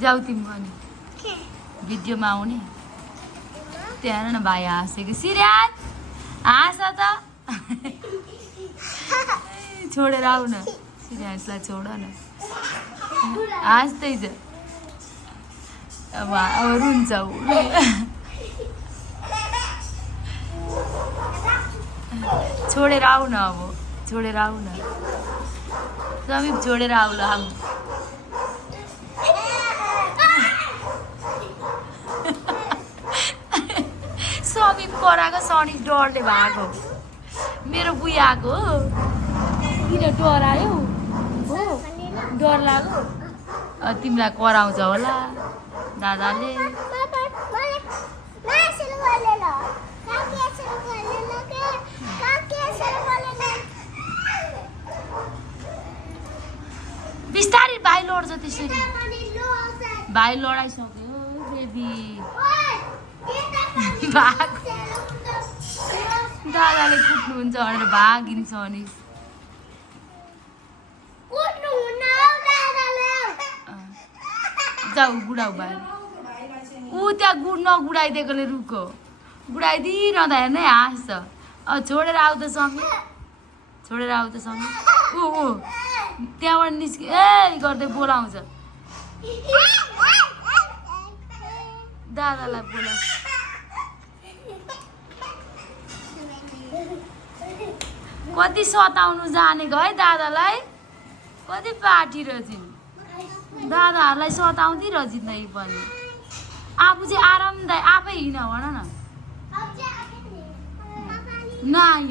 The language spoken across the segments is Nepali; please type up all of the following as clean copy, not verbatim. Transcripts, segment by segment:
जाऊ तिमी अनि भिडियोमा आउने त्यहाँ न भाइ हाँसेको सिराज हाँस त छोडेर आऊ न सिराजलाई छोड न हाँस्दै छ अब रुन्छ ऊ छोडेर आऊ न अब छोडेर आऊ न समीप छोडेर आऊ ल आऊ समीप कराएको सनी डरले भएको मेरो बुई आएको हो किन डरायो हो डर लाग्यो तिमीलाई कराउँछ होला दादाले बिस्तारै भाइ लड्छ त्यसरी भाइ लडाइसक्यो बेबी दादाले कुट्नुहुन्छ भनेर भागिन्छ अनि जाऊ गुडाउ भाइ ऊ त्यहाँ नगुडाइदिएकोले रुको गुडाइदिइरहँदा हेर्नै हाँस्छ छोडेर आऊ त सँगै छोडेर आऊ त सँगै ऊ त्यहाँबाट निस्कि ए गर्दै बोलाउँछ दादालाई बोलाउँछ कति सताउनु जानेको है दादालाई कति पार्टी रहेछन् दादाहरूलाई सताउँदै रहेछ नै पनि आफू चाहिँ आरामदायक आफै हिँड भन न नाइ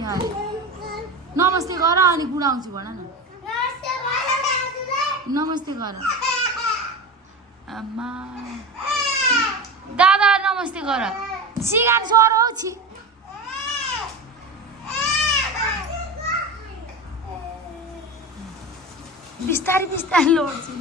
नमस्ते गर अनि गुडाउँछु भन न नमस्ते गर आमा दादा नमस्ते गर सिगान सर हो छि बिस्तारै बिस्तारै लड्छु